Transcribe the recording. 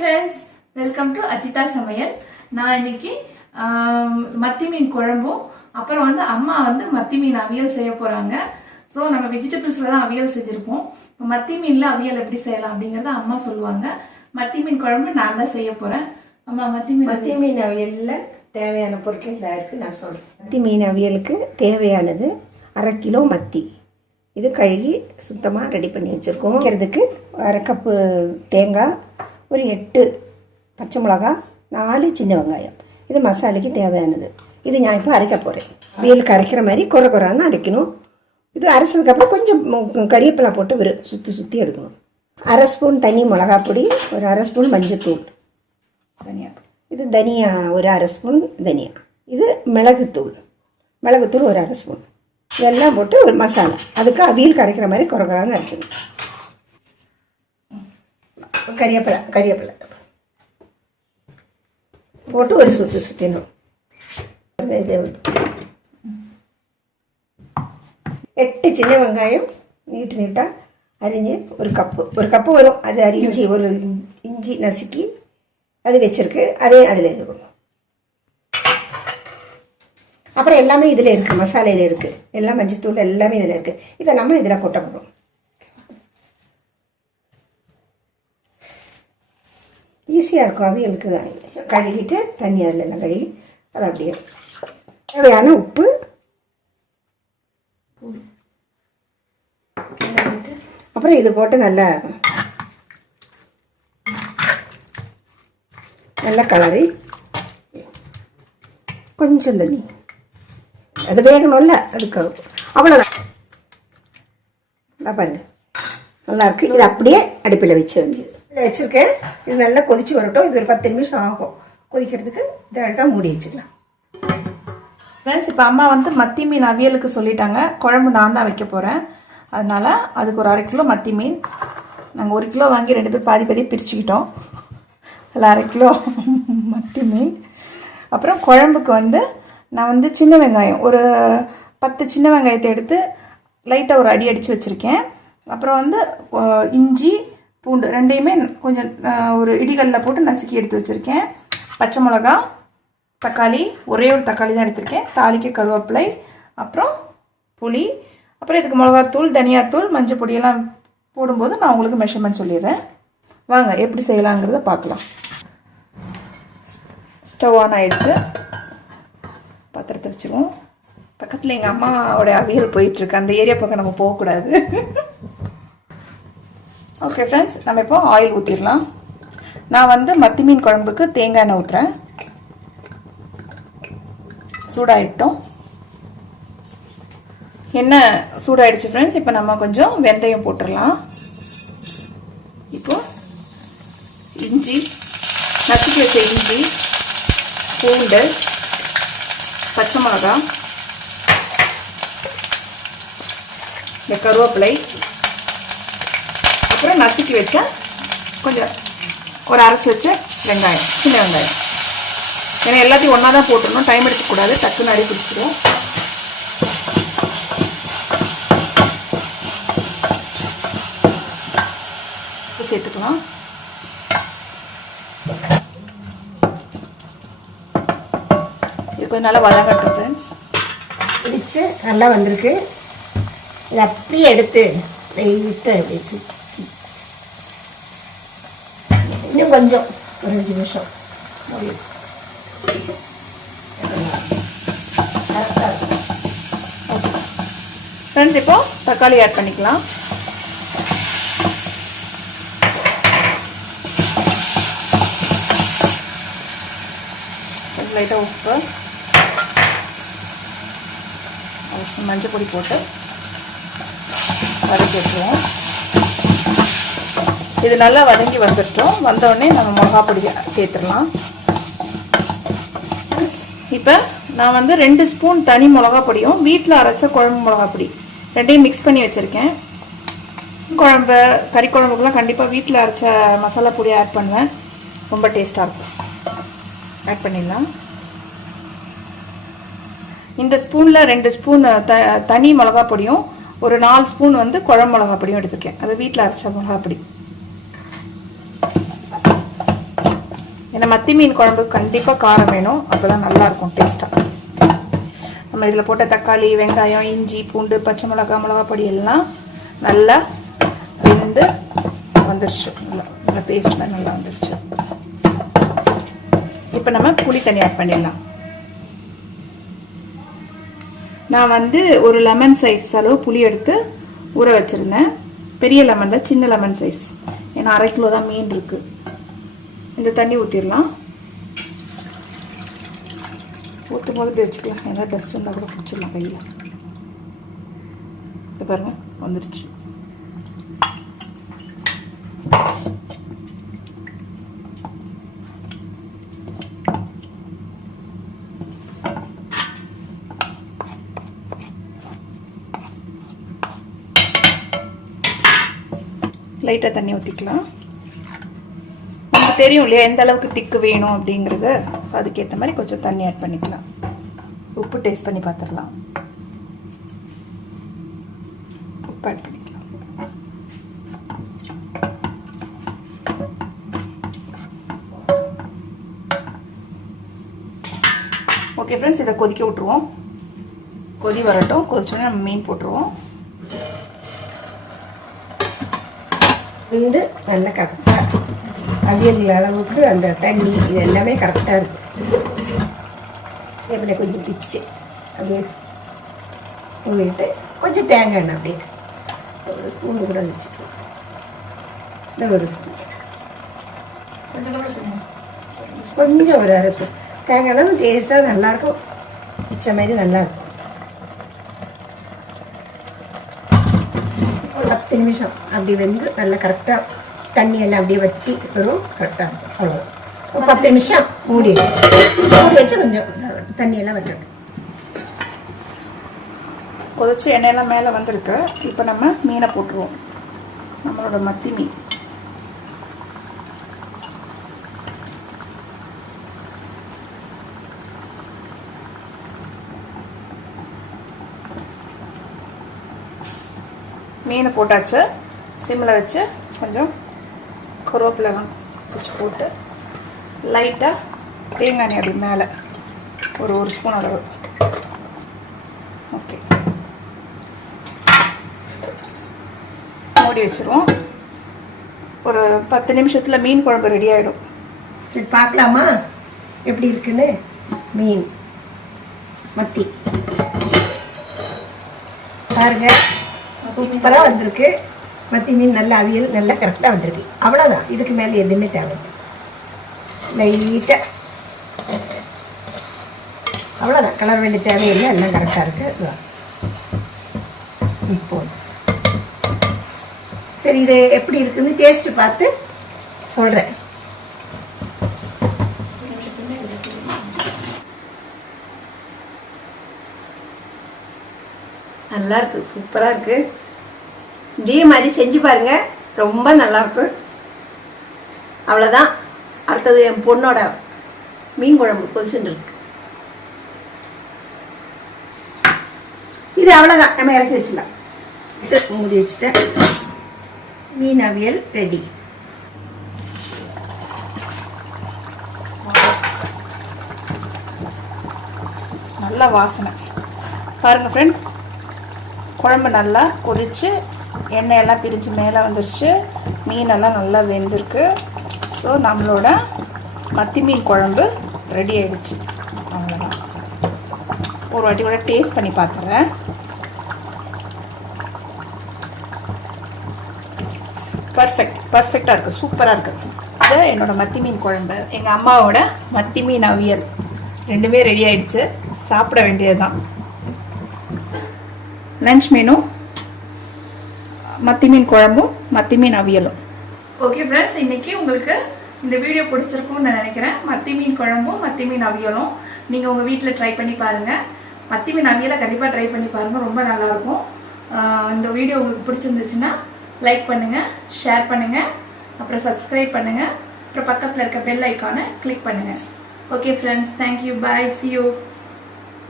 friends, welcome to Ajitha Samayal. நான் இன்னைக்கு மத்தி மீன் குழம்பும் அப்புறம் வந்து அம்மா வந்து மத்தி மீன் அவியல் செய்ய போறாங்க. சோ நம்ம வெஜிடபிள்ஸ்ல தான் அவியல் செஞ்சிருப்போம். மத்தி மீன்ல அவியல் எப்படி செய்யலாம் அப்படிங்கறத அம்மா சொல்லுவாங்க. மத்தி மீன் குழம்பு நான் தான் செய்ய போறேன். அம்மா மத்தி மீன் அவியல்ல தேவையான பொருட்கள் இதா இருக்கு நான் சொல்றேன். மத்தி மீன் அவியலுக்கு தேவையானது 1/2 கிலோ மத்தி. இது கழுகி சுத்தமாக ரெடி பண்ணி வச்சுருக்கோம். வைக்கிறதுக்கு 1/2 கப்பு தேங்காய், ஒரு 8 பச்சை மிளகா, 4 சின்ன வெங்காயம். இது மசாலைக்கு தேவையானது. இது நான் இப்போ அரைக்க போகிறேன். அவியலுக்கு அரைக்கிற மாதிரி குறைன்னு அரைக்கணும். இது அரைச்சதுக்கப்புறம் கொஞ்சம் கறிவேப்பிலை போட்டு சுற்றி எடுக்கணும். 1/2 ஸ்பூன் தனி மிளகா பொடி, ஒரு 1/2 ஸ்பூன் மஞ்சத்தூள், தனியா. இது தனியா ஒரு 1/2 ஸ்பூன் தனியா. இது மிளகுத்தூள் ஒரு 1/2 ஸ்பூன். இதெல்லாம் போட்டு ஒரு மசாலா. அதுக்கு அவியல் கரைக்கிற மாதிரி குறைன்னு அரைச்சிக்கணும். கறிவேப்பிலை போட்டு ஒரு சுற்றிடணும். 8 சின்ன வெங்காயம் நீட்டாக அரிஞ்சு ஒரு கப்பு வரும். அது அரிஞ்சு ஒரு இஞ்சி நசுக்கி அது வச்சிருக்கு. அதே அதில் இருக்கணும். அப்புறம் எல்லாமே இதில் இருக்குது, மசாலையில் இருக்குது. எல்லாம் மஞ்சத்தூள் எல்லாமே இதில் இருக்குது. இதை நம்ம இதில் கொட்ட போகிறோம். ஈஸியாக இருக்கும் அவியலுக்கு. கழுவிட்டு தண்ணி அதில் எல்லாம் கழுவி அது அப்படியே தேவையான உப்பு, அப்புறம் இது போட்டு நல்லா கலரி கொஞ்சம் தண்ணி. அது வேகணும்ல, அதுக்கு அவ்வளோதான். பாருங்க நல்லா இருக்கு. இது அப்படியே அடுப்பில் வச்சு வேண்டியது வச்சுருக்கேன். இது நல்லா கொதிச்சு வரட்டும். இது ஒரு 10 நிமிஷம் ஆகும் கொதிக்கிறதுக்கு. இதை மூடி வச்சுக்கலாம். ஃப்ரெண்ட்ஸ், இப்போ அம்மா வந்து மத்தி மீன் அவியலுக்கு சொல்லிட்டாங்க. குழம்பு நான் தான் வைக்க போகிறேன். அதனால அதுக்கு ஒரு 1/2 கிலோ மத்தி மீன். நாங்கள் 1 கிலோ வாங்கி 2 பேர் பாதி பிரிச்சுக்கிட்டோம். அதில் 1/2 கிலோ மத்தி மீன். அப்புறம் குழம்புக்கு வந்து நான் வந்து சின்ன வெங்காயம் ஒரு 10 சின்ன வெங்காயத்தை எடுத்து லைட்டாக ஒரு அடித்து வச்சுருக்கேன். அப்புறம் வந்து இஞ்சி பூண்டு ரெண்டையுமே கொஞ்சம் ஒரு இடிகளில் போட்டு நசுக்கி எடுத்து வச்சுருக்கேன். பச்சை மிளகா, தக்காளி, ஒரே ஒரு தக்காளி தான் எடுத்திருக்கேன். தாளிக்க கருவேப்பிலை, அப்புறம் புளி, அப்புறம் இதுக்கு மிளகாத்தூள், தனியாத்தூள், மஞ்சள் பொடியெல்லாம் போடும்போது நான் உங்களுக்கு மெஷர்மெண்ட் சொல்லிடுறேன். வாங்க எப்படி செய்யலாங்கிறத பார்க்கலாம். ஸ்டவ் ஆன் ஆகிடுச்சு. பாத்திரத்தை வச்சுருவோம். பக்கத்தில் எங்கள் அம்மாவோட அவியல் போயிட்டுருக்கு. அந்த ஏரியா பக்கம் நம்ம போகக்கூடாது. ஓகே ஃப்ரெண்ட்ஸ், நம்ம இப்போ ஆயில் ஊற்றிடலாம். நான் வந்து மத்தி மீன் குழம்புக்கு தேங்காய் எண்ணெய் ஊற்றுறேன். சூடாயிட்டோம். எண்ணெய் சூடாயிடுச்சு ஃப்ரெண்ட்ஸ். இப்போ நம்ம கொஞ்சம் வெந்தயம் போட்டுடலாம். இப்போ இஞ்சி, நசுக்கி வச்ச இஞ்சி, பூண்டு, பச்சை மிளகா, இந்த கருவேப்பிலை, அப்புறம் நசுக்கி வச்ச கொஞ்சம் ஒரு அரைச்சி வச்ச வெங்காயம், சின்ன வெங்காயம். ஏன்னா எல்லாத்தையும் ஒன்றா தான் போட்டுடணும். டைம் எடுக்கக்கூடாது, டக்குன்னு அடி பிடிச்சிடும். சேர்த்துக்கலாம். இது கொஞ்சம் நல்லா வதங்கட்டும் ஃப்ரெண்ட்ஸ். பிடிச்சு நல்லா வந்திருக்கு. இதை அப்படியே எடுத்து விட்டு வச்சு இன்னும் கொஞ்சம் ஒரு 5 நிமிஷம் ஃப்ரெண்ட்ஸ். இப்போ தக்காளி ஆட் பண்ணிக்கலாம். லைட்டாக உப்பு, மஞ்சள் பொடி போட்டு வதக்கி வச்சுருவோம். இது நல்லா வதங்கி வந்துட்டோம். வந்தோடனே நம்ம மிளகா பொடி சேர்த்துடலாம். இப்போ நான் வந்து 2 ஸ்பூன் தனி மிளகா பொடியும் வீட்டில் அரைச்ச குழம்பு மிளகா பொடி ரெண்டையும் மிக்ஸ் பண்ணி வச்சுருக்கேன். குழம்பு, கறி குழம்புக்கெலாம் கண்டிப்பாக வீட்டில் அரைச்ச மசாலா பொடி ஆட் பண்ணுவேன். ரொம்ப டேஸ்ட்டாக இருக்கும். ஆட் பண்ணிடலாம். இந்த ஸ்பூனில் 2 ஸ்பூன் தனி மிளகா பொடியும் ஒரு 4 ஸ்பூன் வந்து குழம்பு மிளகா பொடியும் எடுத்துருக்கேன். அது வீட்டில் அரைச்ச மிளகா பொடி. இந்த மத்தி மீன் குழம்பு கண்டிப்பாக காரம் வேணும், அப்போ தான் நல்லாயிருக்கும் டேஸ்ட்டாக. நம்ம இதில் போட்ட தக்காளி, வெங்காயம், இஞ்சி, பூண்டு, பச்சை மிளகா, மிளகாப்பொடி எல்லாம் நல்லா வெந்து வந்துருச்சு. நல்லா பேஸ்ட் மாதிரி நல்லா வந்துருச்சு. இப்போ நம்ம புளி தண்ணி ஆட் பண்ணிடலாம். நான் வந்து ஒரு லெமன் சைஸ் அளவு புளி எடுத்து ஊற வச்சுருந்தேன். பெரிய லெமனில் சின்ன லெமன் சைஸ், ஏன்னா 1/2 கிலோ தான் மீன் இருக்குது. இந்த தண்ணி ஊற்றிடலாம். ஊற்றும் போது இப்படி வச்சுக்கலாம், ஏதாவது டஸ்ட் இருந்தால் கூட பிடிச்சிடலாம் கையில். இது பாருங்கள் வந்துடுச்சு. லைட்டாக தண்ணி ஊற்றிக்கலாம். நமக்கு தெரியும் இல்லையா எந்த அளவுக்கு திக்கு வேணும் அப்படிங்கிறது. ஸோ அதுக்கேற்ற மாதிரி கொஞ்சம் தண்ணி ஆட் பண்ணிக்கலாம். உப்பு டேஸ்ட் பண்ணி பார்த்துடலாம். உப்பு ஆட் பண்ணிக்கலாம். ஓகே ஃப்ரெண்ட்ஸ், இதை கொதிக்க விட்ருவோம். கொதி வரட்டும். கொதிச்சோடனே நம்ம மீன் போட்டுருவோம். வந்து நல்லா கரெக்டாக அவியல் அளவுக்கு அந்த தண்ணி இது எல்லாமே கரெக்டாக இருக்கும். எப்படி கொஞ்சம் பிச்சு அப்படியே ஊறிட்டு கொஞ்சம் தேங்காய் எண்ணெய் அப்படியே ஒரு ஸ்பூனு கூட வச்சுக்கலாம். இந்த ஒரு ஸ்பூன் கொஞ்சம் ஒரு அரைப்பு தேங்காய் எண்ணெய் டேஸ்ட்டாக நல்லாயிருக்கும். பிச்சை மாதிரி நல்லாயிருக்கும். ஒரு 10 நிமிஷம் அப்படி வந்து நல்லா கரெக்டாக தண்ணி எல்லாம் அப்படியே வற்றி வரும். கரெக்டாக இருக்கும். அவ்வளோ ஒரு 10 நிமிஷம் மூடி வச்சு கொஞ்சம் தண்ணியெல்லாம் வச்சிடும். கொதிச்சு எண்ணெயெல்லாம் மேலே வந்திருக்கு. இப்போ நம்ம மீனை போட்டுருவோம். நம்மளோட மத்தி மீன். மீனை போட்டாச்சு. சிம்மில் வச்சு கொஞ்சம் கருவேப்பிலாம் வச்சு போட்டு லைட்டாக தேங்காய் எண்ணெய் அப்படி மேலே ஒரு ஸ்பூன் அளவு. ஓகே, மூடி வச்சுருவோம். ஒரு 10 நிமிஷத்தில் மீன் குழம்பு ரெடி ஆகிடும். சரி, பார்க்கலாமா எப்படி இருக்குன்னு? மீன் மத்தி பாருங்க, சூப்பராக வந்திருக்கு. மத்தி மீன் நல்ல அவியல் நல்லா கரெக்டாக வந்திருக்கு. அவ்வளோதான், இதுக்கு மேலே எதுவுமே தேவையில்லை. லைட்டாக அவ்வளோதான், கலர் வேண்டிய தேவையில்லை. எல்லாம் கரெக்டாக இருக்குது. இப்போ சரி, இது எப்படி இருக்குன்னு டேஸ்ட்டு பார்த்து சொல்கிறேன். நல்லா இருக்குது, சூப்பராக இருக்குது. இதே மாதிரி செஞ்சு பாருங்கள், ரொம்ப நல்லாயிருக்கும். அவ்வளோதான். அடுத்தது என் பொண்ணோட மீன் குழம்பு கொதிச்சுட்டு இருக்கு. இது அவ்வளோதான், நம்ம இறக்கி வச்சிடலாம். மூடி வச்சுட்டேன். மீன் அவியல் ரெடி. நல்ல வாசனை பாருங்கள் ஃப்ரெண்ட். குழம்பு நல்லா கொதிச்சு எண்ணெயெல்லாம் பிரிஞ்சு மேலே வந்துருச்சு. மீனெல்லாம் நல்லா வெந்திருக்கு. ஸோ நம்மளோட மத்தி மீன் குழம்பு ரெடி ஆகிடுச்சு. அவ்வளோதான். ஒரு வாட்டி கூட டேஸ்ட் பண்ணி பார்க்குறேன். பர்ஃபெக்டாக இருக்குது, சூப்பராக இருக்குது. இது என்னோடய மத்தி மீன் குழம்பு. எங்கள் அம்மாவோட மத்தி மீன் அவியல் ரெண்டுமே ரெடி ஆகிடுச்சு. சாப்பிட வேண்டியது தான். லன்ச் மெனு மத்தி மீன் குழம்பும் மத்தி மீன் அவியலும். ஓகே ஃப்ரெண்ட்ஸ், இன்னைக்கு உங்களுக்கு இந்த வீடியோ பிடிச்சிருக்கும்னு நான் நினைக்கிறேன். மத்தி மீன் குழம்பும் மத்தி மீன் அவியலும் நீங்கள் உங்கள் வீட்டில் ட்ரை பண்ணி பாருங்கள். மத்தி மீன் அவியலை கண்டிப்பாக ட்ரை பண்ணி பாருங்கள், ரொம்ப நல்லாயிருக்கும். இந்த வீடியோ உங்களுக்கு பிடிச்சிருந்துச்சுன்னா லைக் பண்ணுங்கள், ஷேர் பண்ணுங்கள், அப்புறம் சப்ஸ்கிரைப் பண்ணுங்கள், அப்புறம் பக்கத்தில் இருக்க பெல் ஐக்கானை கிளிக் பண்ணுங்கள். Okay friends, thank you, bye, see you.